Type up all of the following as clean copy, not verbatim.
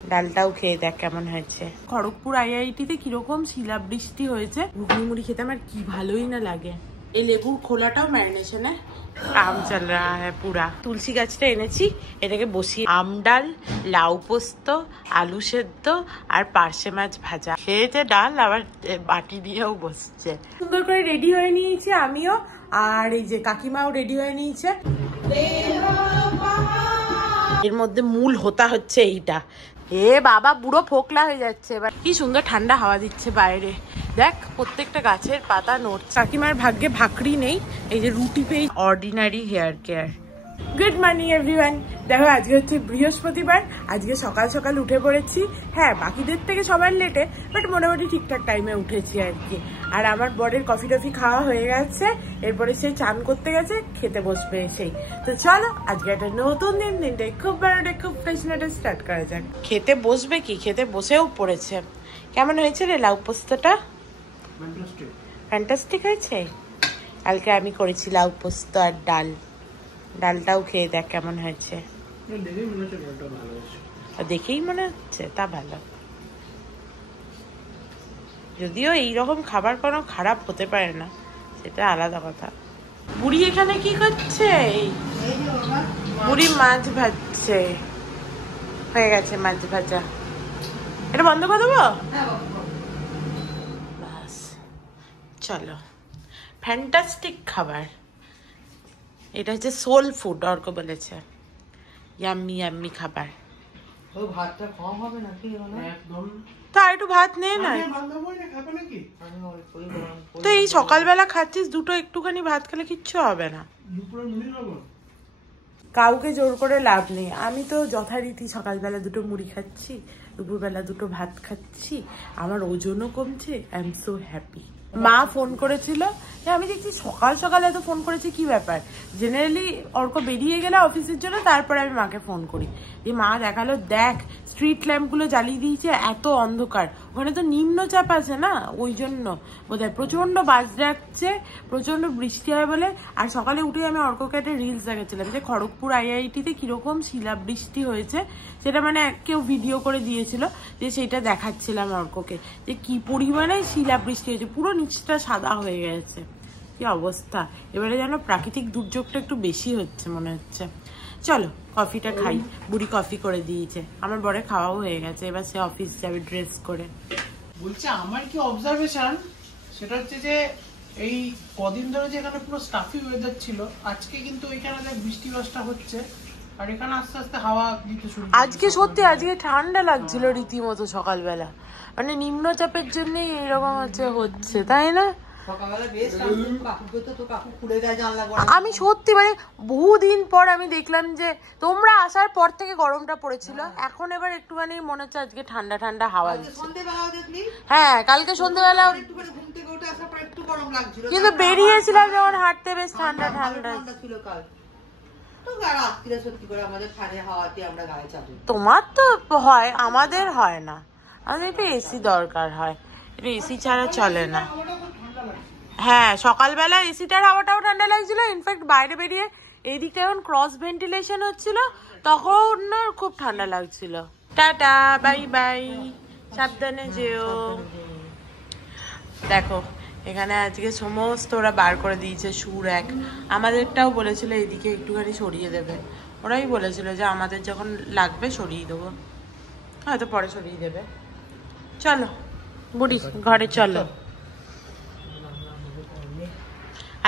ডালটাও খেয়ে দেখ কেমন হয়েছে। খড়গপুর আইআইটিতে কিরকম শিলাবৃষ্টি হয়েছে। ঘুগনি মুড়ি খেতে আমার কি ভালোই না লাগে। এই লেবুর খোলাটাও ম্যারিনেশনে কাম চল রহা হ্যায় পুরা। তুলসী গাছটা এনেছি, এটাকে বসিয়ে আম ডাল, লাউ পোস্ত, আলু সেদ্ধ আর পার্শে মাছ ভাজা। খেয়েছে ডাল, আবার বাটি দিয়েও বসছে। সুন্দর করে রেডি হয়ে নিয়েছি আমিও, আর এই যে কাকিমাও রেডি হয়ে নিয়েছে। এর মধ্যে মূল হোতা হচ্ছে এইটা। এ বাবা বুড়ো ফোকলা হয়ে যাচ্ছে এবার। কি সুন্দর ঠান্ডা হাওয়া দিচ্ছে বাইরে, দেখ প্রত্যেকটা গাছের পাতা নড়ছে। কাকিমার ভাগ্যে ভাকরি নেই, এই যে রুটি পেয়ে Ordinary hair care. Good morning everyone. দেখো আজকে হচ্ছে বৃহস্পতিবার, আজকে সকাল সকাল উঠে পড়েছি। হ্যাঁ বাকিদের থেকে সবার লেটে, বাট মোটামুটি ঠিকঠাক টাইমে উঠেছি আর কি। আর আমার বরের কফি টফি খাওয়া হয়ে গেছে, এরপরে সে চান করতে গেছে, খেতে বসবে এসেই। তো চলো আজকে একটা নতুন দিনটা খুব ভালো, খুব ফ্রেশনেটে স্টার্ট করা যাক। খেতে বসবে কি, খেতে বসেও পড়েছে। কেমন হয়েছে রে লাউ পোস্তটা? ফ্যান্টাস্টিক হয়েছে। কালকে আমি করেছি লাউ পোস্ত আর ডাল, ডালটাও খেয়ে দেখ কেমন হয়েছে। দেখেই মনে হচ্ছে তা ভালো। যদিও এইরকম খাবার কোনো খারাপ হতে পারে না, সেটা আলাদা কথা। বুড়ি এখানে কি করছে? বুড়ি মাছ ভাজছে। হয়ে গেছে মাছ ভাজা, এটা বন্ধ করে দেবো। বাস চলো, ফ্যান্টাস্টিক খাবার। এটা হচ্ছে সোল ফুড, অর্ক বলেছে। ইয়াম্মি ইয়াম্মি খাবার। ভাতটা কম হবে নাকি? একদম তা একটু ভাত নে না। তো এই সকালবেলা খাচ্ছিস দুটো, একটুখানি ভাত খেলে কিচ্ছু হবে না। কাউকে জোর করে লাভ নেই। আমি তো যথারীতি সকালবেলা দুটো মুড়ি খাচ্ছি, দুপুরবেলা দুটো ভাত খাচ্ছি, আমার ওজনও কমছে। I am so happy. মা ফোন করেছিল, আমি দেখছি সকাল সকাল এত ফোন করেছে, কি ব্যাপার। জেনারেলি অর্ক বেরিয়ে গেলে অফিসের জন্য, তারপরে আমি মাকে ফোন করি। দিয়ে মা দেখালো, দেখ স্ট্রিট ল্যাম্পগুলো জ্বালিয়ে দিয়েছে, এত অন্ধকার। ওখানে তো নিম্নচাপ আছে না, ওই জন্য বোধহয় প্রচন্ড বাজ ডাকছে, প্রচন্ড বৃষ্টি হয় বলে। আর সকালে উঠে আমি অর্ককে একটা রিলস দেখাচ্ছিলাম যে খড়গপুর আইআইটিতে কিরকম শিলাবৃষ্টি হয়েছে, সেটা মানে কেউ ভিডিও করে দিয়েছিল, যে সেটা দেখাচ্ছিলাম অর্ককে, যে কি পরিমাণে শিলাবৃষ্টি হয়েছে, পুরো নিচটা সাদা হয়ে গেছে। কি অবস্থা, এবারে যেন প্রাকৃতিক দুর্যোগটা একটু বেশি হচ্ছে মনে হচ্ছে। চলো কফিটা খাই, বুড়ি কফি করে দিয়েছে, আমার বরে খাওয়াও হয়ে গেছে, এবার সে অফিস যাবে ড্রেস করে। বলছে আমার কি অবজারভেশন, সেটা হচ্ছে যে এই কদিন ধরে যে এখানে পুরো স্টাফি ওয়েদার ছিল, আজকে কিন্তু এখানে দেখ বৃষ্টি বাসটা হচ্ছে, আর এখানে আস্তে আস্তে হাওয়া দিতে শুরু। আজকে সত্যি আজকে ঠান্ডা লাগছিল রীতিমতো সকালবেলা, মানে নিম্নচাপের জন্য এরকম হচ্ছে তাই না? আমি সত্যি মানে বহুদিন পর আমি দেখলাম যে তোমরা আসার পর থেকে গরমটা পড়েছিল, এখন এবার একটুখানি মনে হচ্ছে আজকে ঠান্ডা ঠান্ডা হাওয়া দিচ্ছে। হ্যাঁ কালকে সন্ধ্যেবেলা কিন্তু বেরিয়েছিলাম যখন হাঁটতে, বেশ ঠান্ডা ঠান্ডা ছিল। তোমার তো হয়, আমাদের হয় না, আমাদের একটু এসি দরকার হয়, একটু এসি ছাড়া চলে না। হ্যাঁ সকালবেলা এসিটার হাওয়াটাও ঠান্ডা লাগছিল, ইনফ্যাক্ট বাইরে বেরিয়ে এইদিকটা যখন ক্রস ভেন্টিলেশন হচ্ছিল তখন খুব ঠান্ডা লাগছিল। টাটা বাই বাই, সাবধানে যেও। দেখো এখানে আজকে সমস্ত ওরা বার করে দিয়েছে সুর এক, আমাদেরটাও বলেছিল এদিকে একটুখানি সরিয়ে দেবে, ওরাই বলেছিল যে আমাদের যখন লাগবে সরিয়ে দেবো, হয়তো পরে সরিয়ে দেবে। চলো বুড়ি ঘরে চলো।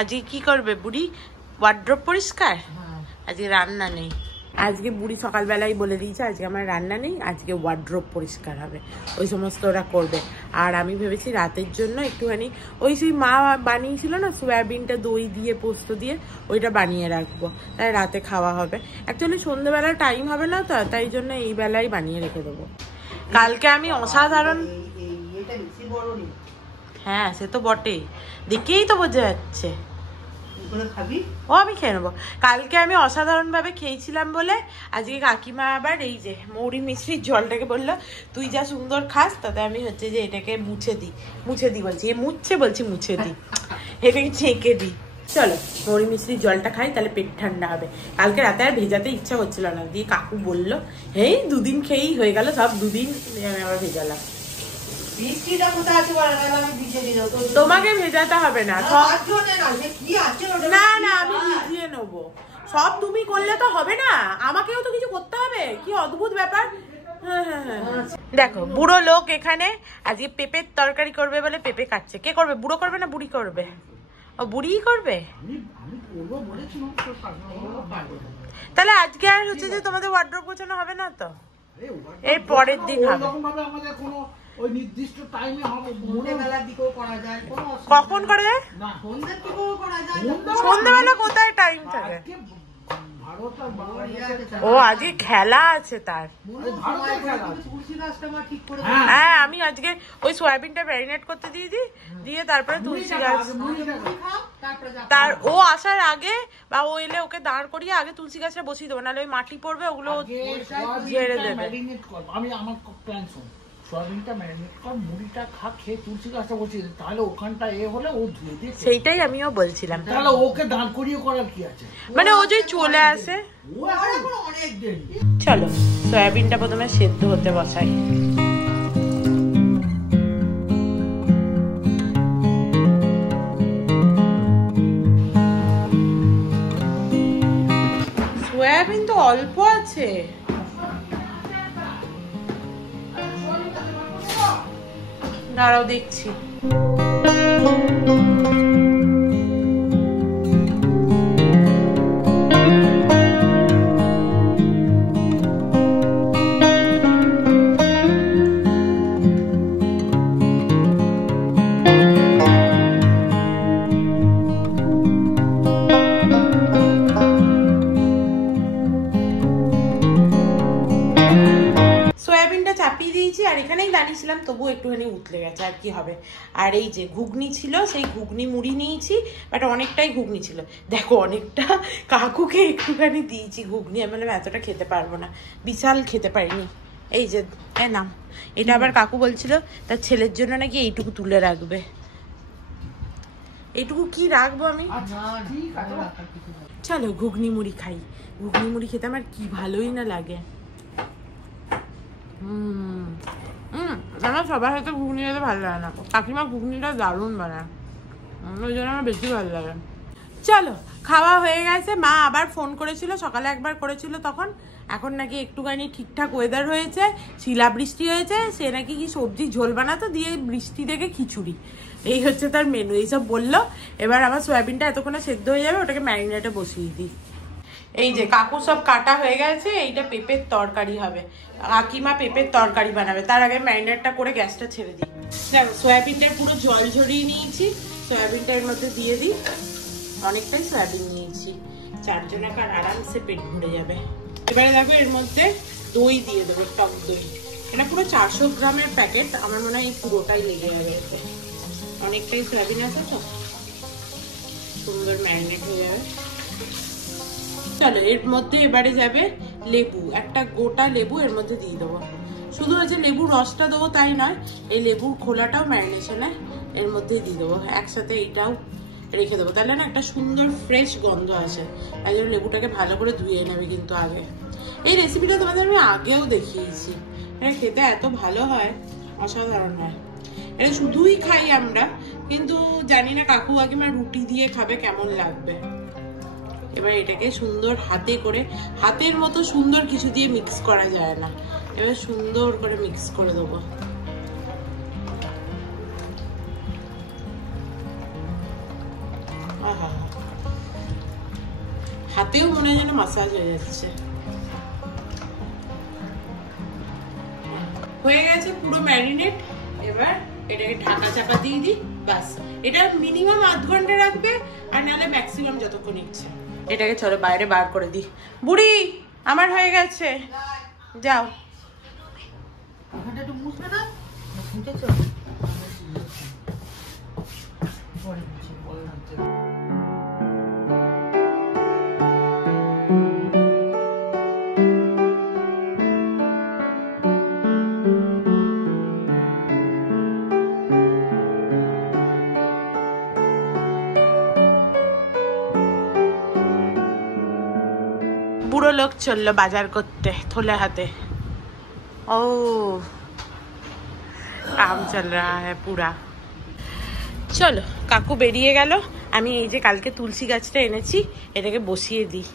আজকে কি করবে বুড়ি? ওয়ার্ড্রপ পরিষ্কার? আজকে রান্না নেই, আজকে বুড়ি সকালবেলাই বলে দিয়েছে আজকে আমার রান্না নেই, আজকে ওয়ার্ড্রপ পরিষ্কার হবে, ওই সমস্ত ওরা করবে। আর আমি ভেবেছি রাতের জন্য একটুখানি ওই সেই মা বানিয়েছিল না সয়াবিনটা দই দিয়ে পোস্ত দিয়ে, ওইটা বানিয়ে রাখবো, তাই রাতে খাওয়া হবে। অ্যাকচুয়ালি সন্ধ্যেবেলা টাইম হবে না তো, তাই জন্য এই বেলায় বানিয়ে রেখে দেবো। কালকে আমি অসাধারণ, হ্যাঁ সে তো বটেই, দেখেই তো বোঝা যাচ্ছে। ও আমি খেয়ে নেবো। কালকে আমি অসাধারণ ভাবে খেয়েছিলাম বলে আজকে কাকিমা আবার এই যে মৌরি মিশ্রির জলটাকে বললো তুই যা সুন্দর খাস, তাতে আমি হচ্ছে যে এটাকে মুছে দিই বলছি, এ মুছে বলছি মুছে দিই, এটাকে ছেঁকে দিই। চলো মুড়ি মিষ্টির জলটা খাই, তাহলে পেট ঠান্ডা হবে। কালকে রাতে আর ভেজাতে ইচ্ছা করছিল না, দিয়ে কাকু বললো এই দুদিন খেয়েই হয়ে গেল, সব দুদিন আমি আবার ভেজালাম। তোমাকে ভেজাতে হবে না, না না আমি ভিজিয়ে নেবো সব, তুমি করলে তো হবে না, আমাকেও তো কিছু করতে হবে। কি অদ্ভুত ব্যাপার। দেখো বুড়ো লোক এখানে আজকে পেঁপের তরকারি করবে বলে পেঁপে কাটছে। কে করবে? বুড়ো করবে না বুড়ি করবে? ও বুড়িই করবে। তাহলে আজকে আর হচ্ছে যে তোমাদের ওয়ার্ড্রোব গোছানো হবে না তো, এর পরের দিন হবে। কখন করে? সন্ধ্যাবেলা কোথায় টাইম থাকে? ও আজকে খেলা আছে তার। হ্যাঁ আমি আজকে ওই সয়াবিনটা ম্যারিনেট করতে দিয়ে তারপরে তুলসী গাছ, তার ও আসার আগে বা ও এলে ওকে দাঁড় করিয়ে আগে তুলসী গাছটা বসিয়ে দেবো, নাহলে ওই মাটি পড়বে ওগুলো ঝেড়ে দেবে। আমি আমার প্ল্যান শোন, সয়াবিনটা ম্যারিনেট কর, মুড়িটা খা, খেয়ে তুলসী গাছটা বসিয়ে দে, তাহলে ওখানটা হলে ও ধুয়ে দিয়ে। সেইটাই আমিও বলছিলাম, তাহলে ওকে দাঁড় করিয়ে করার কি আছে, মানে ও যদি চলে আসে। অনেক দেরি। চলো সয়াবিনটা প্রথমে সেদ্ধ হতে বসাই। সয়াবিন তো অল্প আছে, দাঁড়াও দেখছি। চাপিয়ে দিয়েছি আর এখানেই দাঁড়িয়েছিলাম, তবু একটুখানি উতলে গেছে, আর কি হবে। আর এই যে ঘুগনি ছিল, সেই ঘুগনি মুড়ি নিয়েছি, বাট অনেকটাই ঘুগনি ছিল। দেখো অনেকটা কাকুকে একটুখানি দিয়েছি ঘুগনি, আমি বললাম এতটা খেতে পারবো না, বিশাল খেতে পারিনি। এই যে নাম, এটা আবার কাকু বলছিল তার ছেলের জন্য নাকি এইটুকু তুলে রাখবে। এইটুকু কি রাখবো আমি? চলো ঘুগনি মুড়ি খাই। ঘুগনি মুড়ি খেতে আমার কি ভালোই না লাগে। আমার সবার সাথে ঘুগনি খেতে ভালো লাগে না, কাকিমা ঘুগনিটা দারুণ বানায়, ওই জন্য আমার বেশি ভালো লাগে। চলো খাওয়া হয়ে গেছে। মা আবার ফোন করেছিল, সকালে একবার করেছিল তখন। এখন নাকি একটুখানি ঠিকঠাক ওয়েদার হয়েছে, শিলা বৃষ্টি হয়েছে, সে নাকি কি সবজি ঝোল বানাতো, দিয়ে বৃষ্টি থেকে খিচুড়ি, এই হচ্ছে তার মেনু। এইসব বললো। এবার আমার সয়াবিনটা এতক্ষণে সেদ্ধ হয়ে যাবে, ওটাকে ম্যারিনেটে বসিয়ে দিই। এই যে কাকু সব কাটা হয়ে গেছে, এইটা পেঁপের তরকারি হবে, কাকিমা পেঁপের তরকারি বানাবে। তার আগে ম্যারিনেটটা করে গ্যাসটা ছেড়ে দিই। দেখো সয়াবিনটার পুরো জল ঝরিয়ে নিয়েছি, সয়াবিনটা এর মধ্যে দিয়ে দিই। অনেকটাই সয়াবিন নিয়েছি, 4 জনাকার আরামসে পেট ভরে যাবে। এবারে দেখো এর মধ্যে দই দিয়ে দেবো, টক দই। এটা পুরো 400 গ্রামের প্যাকেট, আমার মনে হয় এই পুরোটাই লেগে যাবে। অনেকটাই সয়াবিন আছে তো, সুন্দর ম্যারিনেট হয়ে যাবে। চলো এর মধ্যে এবারে যাবে লেবু, একটা গোটা লেবু এর মধ্যে দিয়ে দেবো। শুধু হচ্ছে লেবুর রসটা দেবো তাই নয়, এই লেবুর খোলাটাও ম্যারিনেশনে এর মধ্যে দিয়ে দেবো, একসাথে এইটাও রেখে দেবো, তাহলে না একটা সুন্দর ফ্রেশ গন্ধ আসে। তাই জন্য লেবুটাকে ভালো করে ধুয়ে নেবে কিন্তু আগে। এই রেসিপিটা তোমাদের আমি আগেও দেখিয়েছি, এটা খেতে এত ভালো হয়, অসাধারণ হয়। এটা শুধুই খাই আমরা, কিন্তু জানি না কাকু কাকিমা রুটি দিয়ে খাবে কেমন লাগবে। এবার এটাকে সুন্দর হাতে করে, হাতের মতো সুন্দর কিছু দিয়ে মিক্স করা যায় না, এবার সুন্দর করে মিক্স করে দেবো। হাতেও মনে হয় যেন মাসাজ হয়ে যাচ্ছে। হয়ে গেছে পুরো ম্যারিনেট। এবার এটাকে ঢাকা চাপা দিয়ে দিই, বাস। এটা মিনিমাম 8 ঘন্টা রাখবে, আর নাহলে ম্যাক্সিমাম যতক্ষণ ইচ্ছে। এটাকে চলো বাইরে বার করে দিই। বুড়ি আমার হয়ে গেছে, যাও। একটু মুছবে না, মুছেছো? বুড়ো লোক চললো বাজার করতে থলে হাতে। ও কাম চল रहा है पूरा। চলো কাকু বেরিয়ে গেল, আমি এই যে কালকে তুলসী গাছটা এনেছি এটাকে বসিয়ে দিই।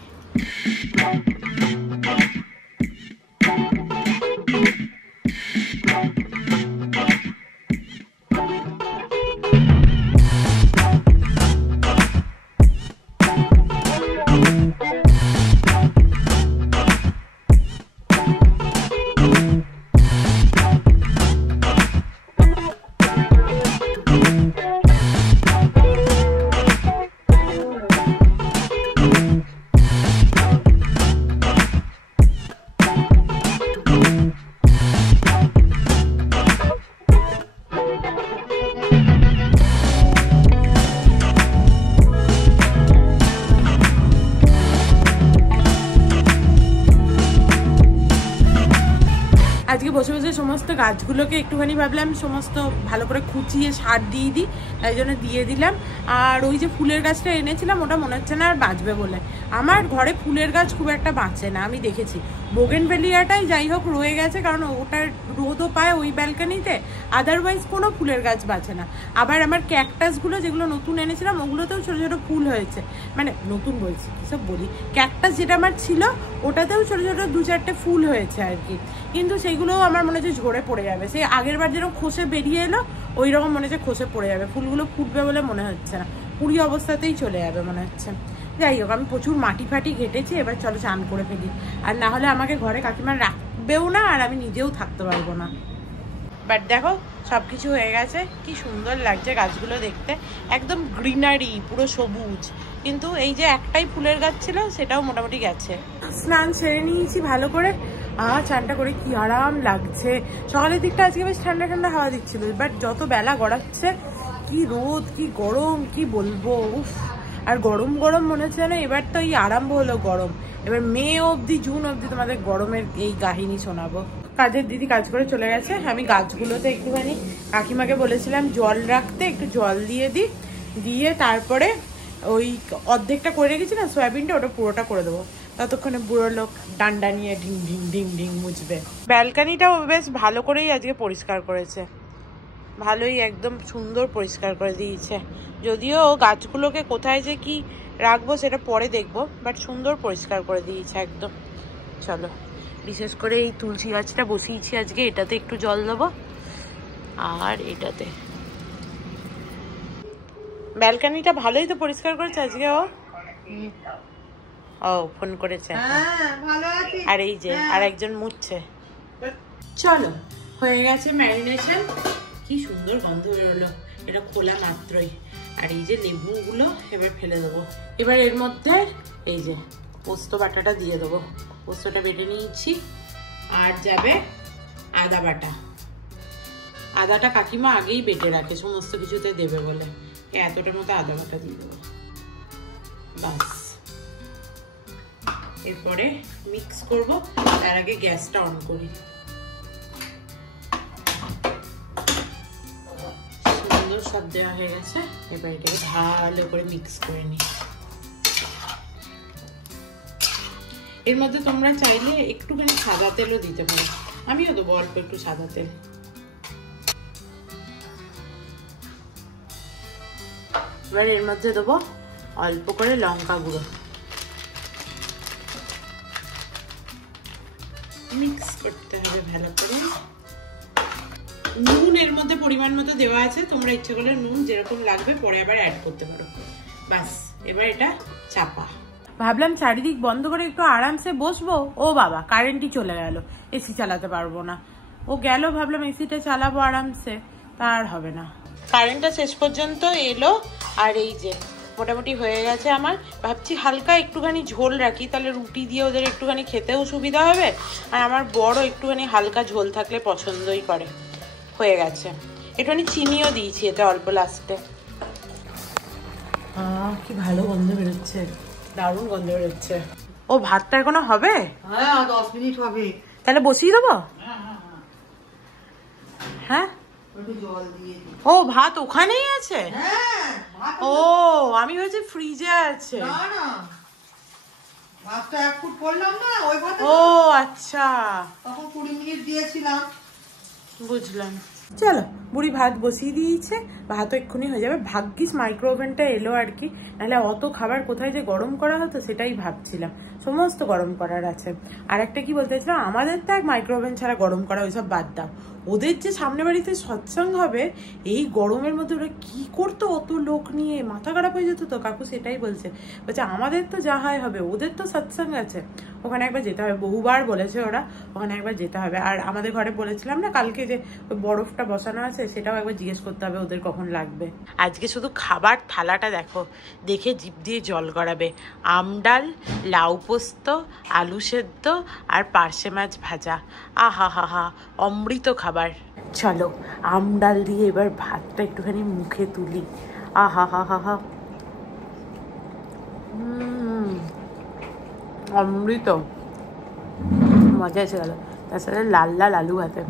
আজকে বসে বসে সমস্ত গাছগুলোকে একটুখানি ভাবলাম সমস্ত ভালো করে খুঁচিয়ে সার দিয়ে দিই, তাই জন্য দিয়ে দিলাম। আর ওই যে ফুলের গাছটা এনেছিলাম ওটা মনে হচ্ছে না আর বাঁচবে বলে। আমার ঘরে ফুলের গাছ খুব একটা বাঁচে না, আমি দেখেছি। বোগেনভেলিয়াটাই যাই হোক রয়ে গেছে, কারণ ওটার রোদও পায় ওই ব্যালকানিতে, আদারওয়াইজ কোনো ফুলের গাছ বাঁচে না। আবার আমার ক্যাকটাসগুলো যেগুলো নতুন এনেছিলাম ওগুলোতেও ছোটো ছোটো ফুল হয়েছে, মানে নতুন বলছি কিসব বলি, ক্যাকটাস যেটা আমার ছিল ওটাতেও ছোটো ছোটো 2-4টে ফুল হয়েছে আর কি, কিন্তু সেইগুলোও আমার মনে হচ্ছে ঝরে পড়ে যাবে। সেই আগের বার যেরকম খসে বেরিয়ে এলো ওই রকম মনে হচ্ছে খসে পড়ে যাবে, ফুলগুলো ফুটবে বলে মনে হচ্ছে না, পুরি অবস্থাতেই চলে যাবে মনে হচ্ছে। যাই হোক, আমি প্রচুর মাটি ফাটি ঘেটেছি, এবার চলো চান করে ফেলি, আর না হলে আমাকে ঘরে কাকিমা রাখবেও না আর আমি নিজেও থাকতে পারবো না। বাট দেখো সব কিছু হয়ে গেছে, কি সুন্দর লাগছে গাছগুলো দেখতে, একদম গ্রিনারি পুরো সবুজ। কিন্তু এই যে একটাই ফুলের গাছ ছিল সেটাও মোটামুটি গেছে। স্নান সেরে নিয়েছি ভালো করে, চানটা করে কি আরাম লাগছে। সকালের দিকটা আজকে বেশ ঠান্ডা ঠান্ডা হাওয়া দিচ্ছিল, বাট যত বেলা গড়াচ্ছে কি রোদ কি গরম কি বলবো, উফ। আর গরম গরম মনে হচ্ছে না, এবার তো এই আরম্ভ হলো গরম, এবার মে অবধি জুন অবধি তোমাদের গরমের এই কাহিনী শোনাবো। কাজের দিদি কাজ করে চলে গেছে, আমি গাছগুলোতে একটুখানি কাকিমাকে বলেছিলাম জল রাখতে, একটু জল দিয়ে দিই, দিয়ে তারপরে ওই অর্ধেকটা করে রেখেছি না সয়াবিনটা, ওটা পুরোটা করে দেবো। ততক্ষণে বুড়ো লোক ডান্ডা নিয়ে ঢিং ঢিং ঢিং ঢিং মুছবে। ব্যালকানিটাও বেশ ভালো করেই আজকে পরিষ্কার করেছে, ভালোই একদম সুন্দর পরিষ্কার করে দিয়েছে। যদিও গাছগুলোকে কোথায় যে কি রাখবো সেটা পরে দেখবো, বাট সুন্দর পরিষ্কার করে দিয়েছে একদম। চলো, বিশেষ করে এই তুলসী গাছটা বসিয়েছি আজকে, এটাতে একটু জল দেবো, আর এটাতে। ব্যালকানিটা ভালোই তো পরিষ্কার করেছে আজকে ও ফোন করেছে, আর এই যে আর একজন মুছছে। চলো, হয়ে গেছে ম্যারিনেশন, কি সুন্দর গন্ধ বেরোলো এটা খোলা মাত্রই। আর এই যে লেবুগুলো এবার ফেলে দেবো। এবার এর মধ্যে এই যে পোস্ত বাটাটা দিয়ে দেবো, পোস্তটা বেটে নিয়েছি। আর যাবে আদা বাটা, আদাটা কাকিমা আগেই বেটে রাখে সমস্ত কিছুতে দেবে বলে, এতটার মতো আদা বাটা দিয়ে দেবো, বাস। এরপরে মিক্স করব, তার আগে গ্যাসটা অন করি। সুন্দর সব দেওয়া হয়ে গেছে, এবার এটাকে ভালো করে মিক্স করে নিই। এর মধ্যে তোমরা চাইলে একটুখানি সাদা তেলও দিতে পারো, আমিও দেবো অল্প একটু সাদা তেল। এবার এর মধ্যে দেবো অল্প করে লঙ্কা গুঁড়ো, মিক্স করতে হবে ভালো করে। নুন এর মধ্যে পরিমাণ মতো দেওয়া আছে, তোমরা ইচ্ছে করলে নুন যেরকম লাগবে পরে আবার অ্যাড করতে পারো, বাস। এবার এটা চাপা। ভাবলাম চারিদিক বন্ধ করে একটু আরামসে বসবো, ও বাবা কারেন্টই চলে গেল, এসি চালাতে পারবো না। ও গেল, ভাবলাম এসিটা চালাবো আরামসে, তা আর হবে না। কারেন্টটা শেষ পর্যন্ত এলো, আর এই যে মোটামুটি হয়ে গেছে আমার। ভাবছি হালকা একটুখানি ঝোল রাখি, তাহলে রুটি দিয়ে ওদের একটুখানি খেতেও সুবিধা হবে, আর আমার বড় একটুখানি হালকা ঝোল থাকলে পছন্দই করে। হয়ে গেছে, একটুখানি চিনিও দিয়েছি এতে অল্প লাস্টে। কি ভালো গন্ধ বেরোচ্ছে, দারুণ গন্ধ বেরোচ্ছে। ও ভাতটা এখনো হবে? হ্যাঁ 10 মিনিট হবে। তাহলে বসিয়ে দেবো? হ্যাঁ, ও ভাত ওখানেই আছে? ও আমি ভেবেছি ফ্রিজে আছে। ভাতটা 1 ফুট করলাম না ওই ভাতে। ও আচ্ছা, তখন 20 মিনিট দিয়েছিলাম। বুঝলাম। চলো, বুড়ি ভাত বসিয়ে দিয়েছে, ভাত এক্ষুনি হয়ে যাবে। ভাগ্যিস মাইক্রো ওভেনটা এলো আর কি, নাহলে অত খাবার কোথায় যে গরম করা হতো সেটাই ভাবছিলাম। সমস্ত গরম করার আছে। আর একটা কি বলতে চাইছিলাম, আমাদের তো এক মাইক্রো ওভেন ছাড়া গরম করা ওইসব বাদ দাও, ওদের যে সামনে বাড়িতে সৎসঙ্গ হবে এই গরমের মধ্যে ওরা কি করতো অত লোক নিয়ে, মাথা খারাপ হয়ে যেত তো। কাকু সেটাই বলছে, আমাদের তো যা হয় হবে, ওদের তো সৎসঙ্গ আছে, ওখানে একবার যেতে হবে। বহুবার বলেছে ওরা ওখানে একবার যেতে হবে। আর আমাদের ঘরে বলেছিলাম না কালকে যে বরফটা বসানো আছে, সেটাও একবার জিজ্ঞেস করতে হবে ওদের কখন লাগবে। আজকে শুধু খাবার থালাটা দেখো, দেখে জিভ দিয়ে জল গড়াবে। আম ডাল, লাউ পোস্ত, আলু সেদ্ধ আর পার্শে মাছ ভাজা, আহা হা হা, অমৃত খাবার। চলো আম ডাল দিয়ে এবার ভাতটা একটুখানি মুখে তুলি, আহা হা হা হা, অমৃত, মজা এসে গেল। তার সাথে লাল লাল আলু ভাতে,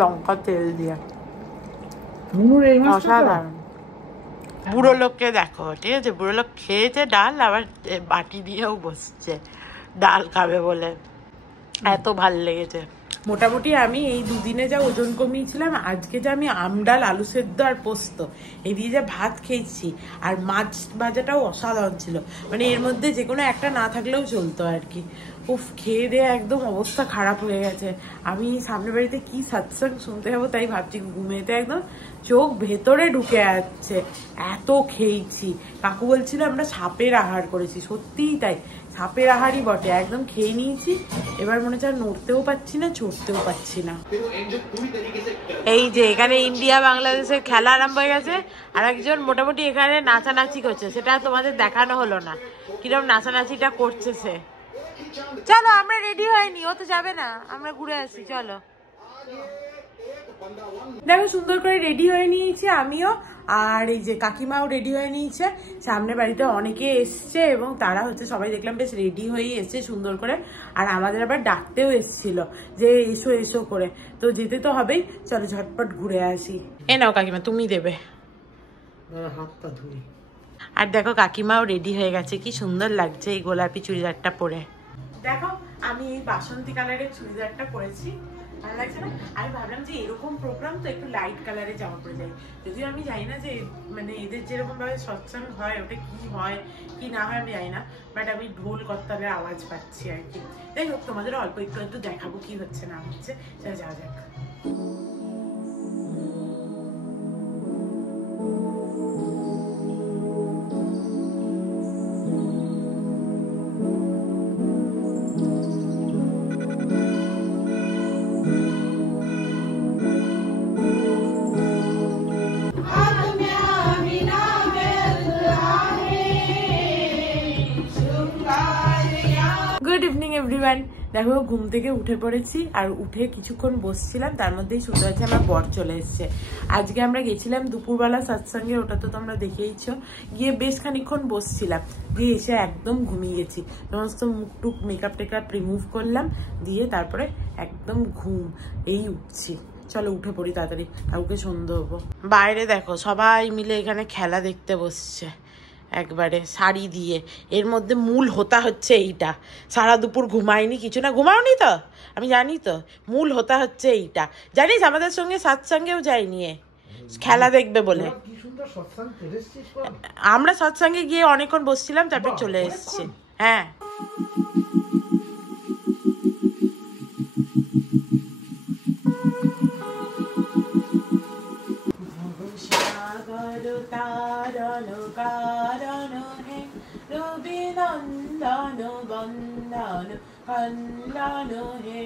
লঙ্কা তেল দিয়ে অসাধারণ। বুড়ো লোককে দেখো, ঠিক আছে, বুড়ো লোক খেয়েছে ডাল, আবার বাটি দিয়েও বসছে ডাল খাবে বলে, এত ভাল লেগেছে। মোটামুটি আমি এই দুদিনে যা ওজন কমিয়েছিলাম, আজকে যে আমি আম ডাল, আলু সেদ্ধ আর পোস্ত এই দিয়ে যা ভাত খেয়েছি, আর মাছ ভাজাটাও অসাধারণ ছিল, মানে এর মধ্যে যে কোনো একটা না থাকলেও চলতো আর কি। উফ, খেয়ে দিয়ে একদম অবস্থা খারাপ হয়ে গেছে। আমি সামনের বাড়িতে কি সৎসঙ্গ শুনতে যাবো তাই ভাবছি, ঘুমেতে একদম চোখ ভেতরে ঢুকে যাচ্ছে, এত খেয়েছি। কাকু বলছিল আমরা সাপের আহার করেছি, সত্যিই তাই, সাপের আহারই বটে, একদম খেয়ে নিয়েছি। এবার মনে হচ্ছে নড়তেও পারছি না, চড়তেও পারছি না। এই যে এখানে ইন্ডিয়া বাংলাদেশের খেলা আরম্ভ হয়ে গেছে, আর একজন মোটামুটি এখানে নাচানাচি করছে, সেটা তোমাদের দেখানো হলো না কিরকম নাচানাচিটা করছে সে। চলো আমরা রেডি হয়নি, ও তো যাবে না, আমরা ঘুরে আসি চলো। দেখো সুন্দর করে রেডি হয়ে নিয়েছি আমিও, আর এই যে কাকিমাও রেডি হয়ে নিয়েছে। সামনে বাড়িতে অনেকে এসছে এবং তারা হচ্ছে সবাই দেখলাম বেশ রেডি হয়েই এসছে সুন্দর করে, আর আমাদের আবার ডাকতেও এসছিল যে এসো এসো করে, তো যেতে তো হবেই। চলো ঝটপট ঘুরে আসি। এ নাও কাকিমা, তুমি দেবে, হাতটা ধুই। আর দেখো কাকিমাও রেডি হয়ে গেছে, কি সুন্দর লাগছে এই গোলাপি চুড়িদারটা পরে। দেখো আমি এই বাসন্তী কালারের চুড়িদারটা পরেছি, ভালো লাগছে না? আমি ভাবলাম যে এরকম প্রোগ্রাম তো একটু লাইট কালারে জামা পরে যাই, যদিও আমি জানি না যে মানে এদের যেরকম ভাবে সৎসঙ্গ হয় ওটা কি হয় কি না হয় আমি জানি না, বাট আমি ঢোল করতালের আওয়াজ পাচ্ছি আর কি। যাই হোক, তোমাদের অল্প একটু দেখাবো কি হচ্ছে না হচ্ছে, যাওয়া যাক। Good evening everyone. দেখো ঘুম থেকে উঠে পড়েছি, আর উঠে কিছুক্ষণ বসছিলাম, তার মধ্যেই শুনতে পাচ্ছি আমার বর চলে এসছে। আজকে আমরা গেছিলাম দুপুরবেলা সৎসঙ্গে, ওটা তো তোমরা দেখেইছো, গিয়ে বেশ খানিক্ষণ বসছিলাম, দিয়ে এসে একদম ঘুমিয়ে গেছি। সমস্ত মুখ টুক মেকআপ টেকআপ রিমুভ করলাম, দিয়ে তারপরে একদম ঘুম, এই উঠছি। চলো উঠে পড়ি তাড়াতাড়ি, কাউকে সন্ধ্যে হবো। বাইরে দেখো সবাই মিলে এখানে খেলা দেখতে বসছে একবারে শাড়ি দিয়ে। এর মধ্যে মূল হোতা হচ্ছে এইটা, সারা দুপুর ঘুমায়নি কিছু না, ঘুমাওনি তো আমি জানি, তো মূল হোতা হচ্ছে এইটা, জানিস আমাদের সঙ্গে সৎসঙ্গেও যায়নি খেলা দেখবে বলে। আমরা সৎসঙ্গে গিয়ে অনেকক্ষণ বসছিলাম, তারপর চলে এসছি। হ্যাঁ তারণ কারণ হে রবি নন্দন বন্দন কল্যাণ হে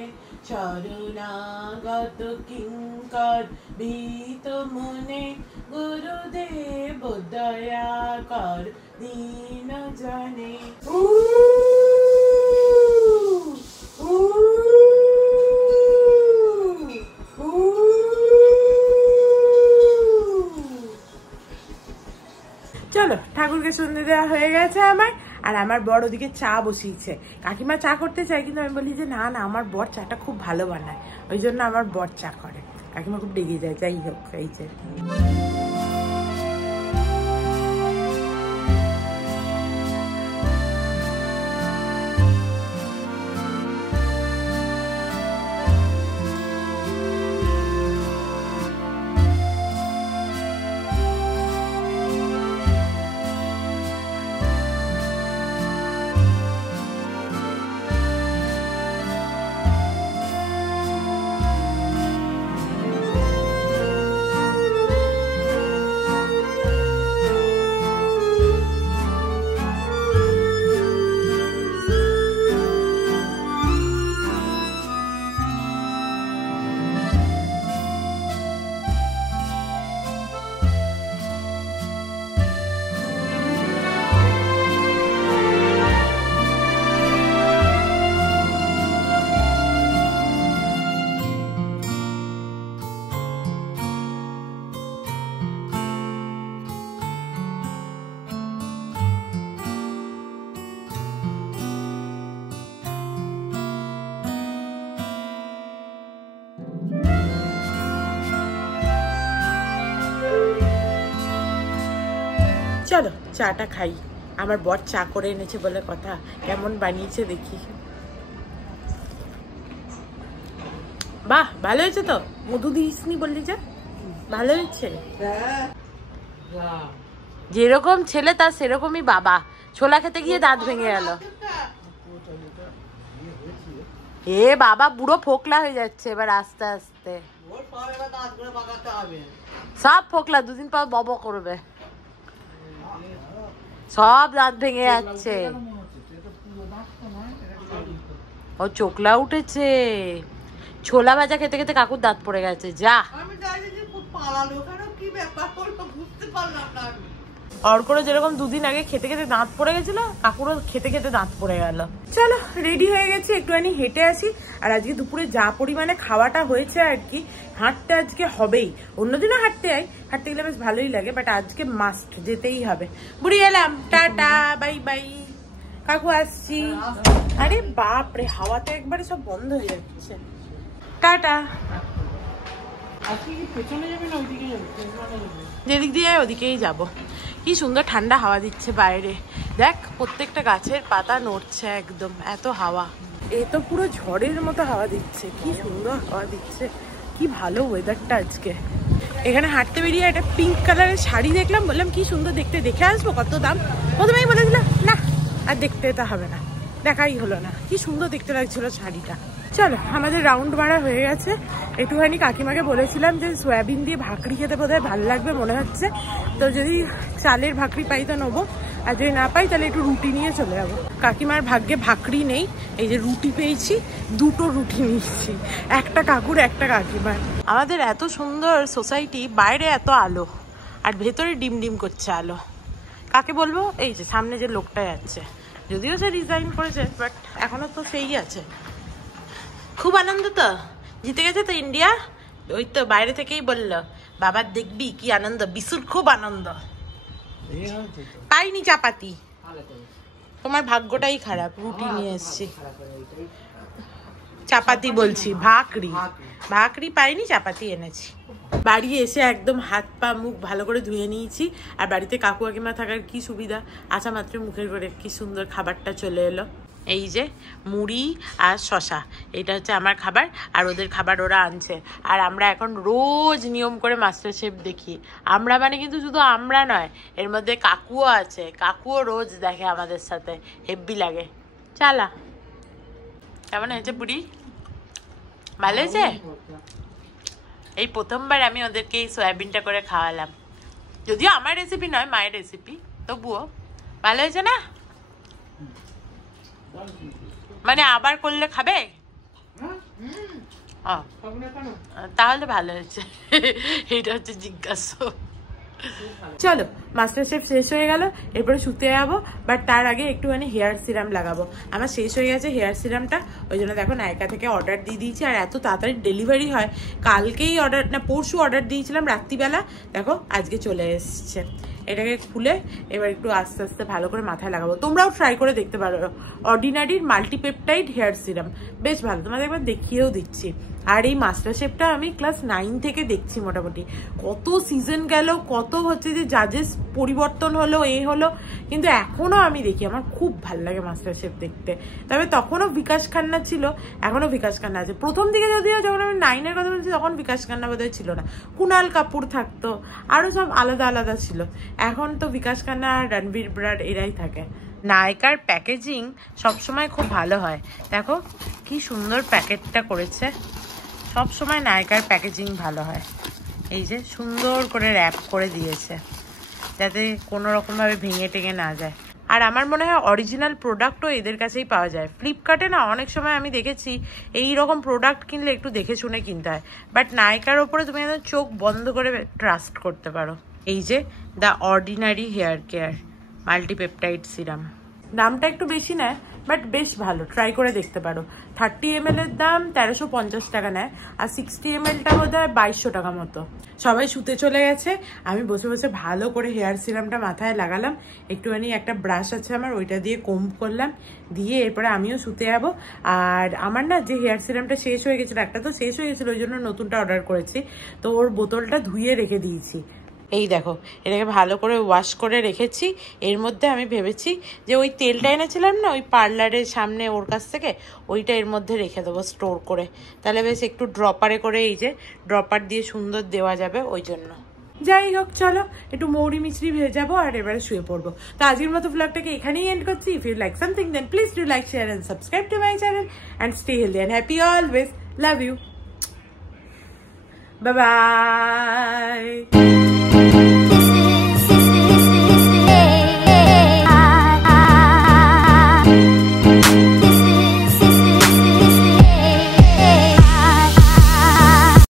শরণাগত কিঙ্কর ভীত মনে গুরুদেব দয়া কর দীন জনে। চলো ঠাকুরকে সন্ধ্যে দেওয়া হয়ে গেছে আমার, আর আমার বর ওদিকে চা বসিয়েছে। কাকিমা চা করতে চায়, কিন্তু আমি বলি যে না না, আমার বর চাটা খুব ভালো বানায়, ওই জন্য আমার বর চা করে। কাকিমা খুব রেগে যায়। যাই হোক, এই যে চলো চাটা খাই। আমার বর চা করে এনেছে বলে কথা, কেমন বানিয়েছে দেখি। বাহ, ভালো হয়েছে তো? মধু দিসনি বললি যে? ভালো হয়েছে। যেরকম ছেলে তার সেরকমই বাবা। ছোলা খেতে গিয়ে দাঁত ভেঙে গেল। এ বাবা, বুড়ো ফোকলা হয়ে যাচ্ছে এবার আস্তে আস্তে। সব ফোকলা, দুদিন পর বব করবে। সব দাঁত ভেঙে যাচ্ছে। ও চোখলা উঠেছে। ছোলা ভাজা খেতে খেতে কাকুর দাঁত পড়ে গেছে। যা, অর্করও যেরকম দুদিন আগে খেতে খেতে দাঁত পড়ে গেছিল, কাকুরও খেতে খেতে দাঁত পড়ে গেল। চলো রেডি হয়ে গেছি, একটুখানি হেঁটে আসি। আর আজকে দুপুরে যা পরিমাণে খাওয়াটা হয়েছে আর কি, হাঁটতে আজকে হবেই। অন্যদিনও হাঁটতে যাই, হাঁটতে গেলে বেশ ভালোই লাগে, বাট আজকে মাস্ট যেতেই হবে। বুড়ি এলাম, টাটা, বাই বাই। কাকু আসছি। আরে বাপরে, হাওয়াতে একবারে সব বন্ধ হয়ে যাচ্ছে। টাটা। যেদিক দিয়ে যায় ওদিকেই যাব। কি সুন্দর ঠান্ডা হাওয়া দিচ্ছে বাইরে। দেখ, প্রত্যেকটা গাছের পাতা নড়ছে একদম, এত হাওয়া। এ তো পুরো ঝড়ের মতো হাওয়া দিচ্ছে। কি সুন্দর হাওয়া দিচ্ছে, কি ভালো ওয়েদারটা আজকে। এখানে হাঁটতে বেরিয়ে একটা পিঙ্ক কালারের শাড়ি দেখলাম, বললাম কি সুন্দর দেখতে, দেখে আসবো। কত দাম? প্রথমেই বলেছিলাম না, আর দেখতে তো হবে না, দেখাই হলো না। কি সুন্দর দেখতে লাগছিল শাড়িটা। চলো, আমাদের রাউন্ড মারা হয়ে গেছে। একটুখানি কাকিমাকে বলেছিলাম যে সয়াবিন দিয়ে ভাকরি খেতে বোধহয় ভালো লাগবে মনে হচ্ছে, তো যদি চালের ভাকরি পাই তো নেবো, আর যদি না পাই তাহলে একটু রুটি নিয়ে চলে যাবো। কাকিমার ভাগ্যে ভাকরি নেই, এই যে রুটি পেয়েছি, দুটো রুটি নিয়েছি, একটা কাকুর একটা কাকিমার। আমাদের এত সুন্দর সোসাইটি, বাইরে এত আলো আর ভেতরে ডিম ডিম করছে আলো। কাকে বলবো? এই যে সামনে যে লোকটা যাচ্ছে, যদিও সে রিজাইন করেছে, বাট এখনো তো সেই আছে। খুব আনন্দ তো, জিতে গেছে তো ইন্ডিয়া। ওই তো বাইরে থেকেই বললো, বাবার দেখবি কি আনন্দ, বিশুর খুব আনন্দ। পাইনি চাপাতি, তোমার ভাগ্যটাই খারাপ। রুটি নিয়ে এসছি, চাপাতি বলছি, ভাকরি। ভাকরি পাইনি, চাপাতি এনেছি। বাড়ি এসে একদম হাত পা মুখ ভালো করে ধুয়ে নিয়েছি। আর বাড়িতে কাকু কাকিমা থাকার কি সুবিধা, আসা মাত্র মুখের করে কি সুন্দর খাবারটা চলে এলো। এই যে মুড়ি আর শশা, এটা হচ্ছে আমার খাবার, আর ওদের খাবার ওরা আনছে। আর আমরা এখন রোজ নিয়ম করে মাস্টার শেফ দেখি। আমরা মানে কিন্তু শুধু আমরা নয়, এর মধ্যে কাকুও আছে, কাকুও রোজ দেখে আমাদের সাথে, হেব্বি লাগে। চালা, কেমন হয়েছে বুড়ি? ভালো হয়েছে? এই প্রথমবার আমি ওদেরকে এই সয়াবিনটা করে খাওয়ালাম, যদিও আমার রেসিপি নয়, মায়ের রেসিপি, তবুও ভালো হয়েছে না? মানে আবার করলে খাবে? তাহলে ভালো হয়েছে, এটা হচ্ছে জিজ্ঞাসা। চলো, মাস্টার শেফ শেষ হয়ে গেল, এরপরে শুতে যাবো। বাট তার আগে একটুখানি হেয়ার সিরাম লাগাবো। আমার শেষ হয়ে গেছে হেয়ার সিরামটা, ওই জন্য দেখো নায়িকা থেকে অর্ডার দিয়ে দিয়েছি। আর এত তাড়াতাড়ি ডেলিভারি হয়, কালকেই অর্ডার না পরশু অর্ডার দিয়েছিলাম রাত্রিবেলা, দেখো আজকে চলে এসছে। এটাকে খুলে এবার একটু আস্তে আস্তে ভালো করে মাথায় লাগাবো। তোমরাও ট্রাই করে দেখতে পারো, অর্ডিনারির মাল্টিপেপটাইড হেয়ার সিরাম, বেশ ভালো। তোমাদের একবার দেখিয়েও দিচ্ছি। আর এই মাস্টার শেফটা আমি ক্লাস 9 থেকে দেখছি মোটামুটি। কত সিজন গেল, কত হচ্ছে যে জাজেস পরিবর্তন হলো, হলো, কিন্তু এখনো আমি দেখি। আমার খুব ভালো লাগে মাস্টার শেফ দেখতে। তবে তখনও বিকাশ খান্না ছিল, এখনো বিকাশ খান্না আছে। প্রথম দিকে যদিও যখন আমি 9-এর কথা বলছি তখন বিকাশ খান্না বোধহয় ছিল না, কুণাল কাপুর থাকতো, আরো সব আলাদা আলাদা ছিল। এখন তো বিকাশ খান্না আর রণবীর ব্রাড এরাই থাকে। নায়িকার প্যাকেজিং সবসময় খুব ভালো হয়। দেখো কি সুন্দর প্যাকেটটা করেছে, সবসময় নায়িকার প্যাকেজিং ভালো হয়। এই যে সুন্দর করে র্যাপ করে দিয়েছে, যাতে কোনো রকমভাবে ভেঙে টেঙে না যায়। আর আমার মনে হয় অরিজিনাল প্রোডাক্টও এদের কাছেই পাওয়া যায়। ফ্লিপকার্টে না অনেক সময় আমি দেখেছি এই রকম প্রোডাক্ট কিনলে একটু দেখে শুনে কিনতে হয়, বাট নায়িকার ওপরে তুমি চোখ বন্ধ করে ট্রাস্ট করতে পারো। এই যে the Ordinary hair care multipeptide serum, দামটা একটু বেশি নেয়, বাট বেশ ভালো, ট্রাই করে দেখতে পারো। 30 ml এর দাম 1350 টাকা নেয়, আর 60 ml-টা বোধ হয় 2200 টাকা মতো। সবাই শুতে চলে গেছে, আমি বসে বসে ভালো করে হেয়ার সিরামটা মাথায় লাগালাম। একটুখানি একটা ব্রাশ আছে আমার, ওইটা দিয়ে কোম্ব করলাম, দিয়ে এরপরে আমিও শুতে যাবো। আর আমার না যে হেয়ার সিরামটা শেষ হয়ে গেছিলো, একটা তো শেষ হয়ে গেছিলো, ওই জন্য নতুনটা অর্ডার করেছি, তো ওর বোতলটা ধুয়ে রেখে দিয়েছি। এই দেখো, এটাকে ভালো করে ওয়াশ করে রেখেছি। এর মধ্যে আমি ভেবেছি যে ওই তেলটা এনেছিলাম না ওই পার্লারের সামনে ওর কাছ থেকে, ওইটা এর মধ্যে রেখে দেবো স্টোর করে। তাহলে বেশ একটু ড্রপারে করে, এই যে ড্রপার দিয়ে সুন্দর দেওয়া যাবে, ওই জন্য। যাই হোক, চলো একটু মৌরি মিছরি ভেজাবো আর এবারে শুয়ে পড়বো। তো আজকের মতো ব্লগটাকে এখানেই এন্ড করছি। If you like something then please do like, share and subscribe to my channel and stay healthy and happy always. Love you, bye by.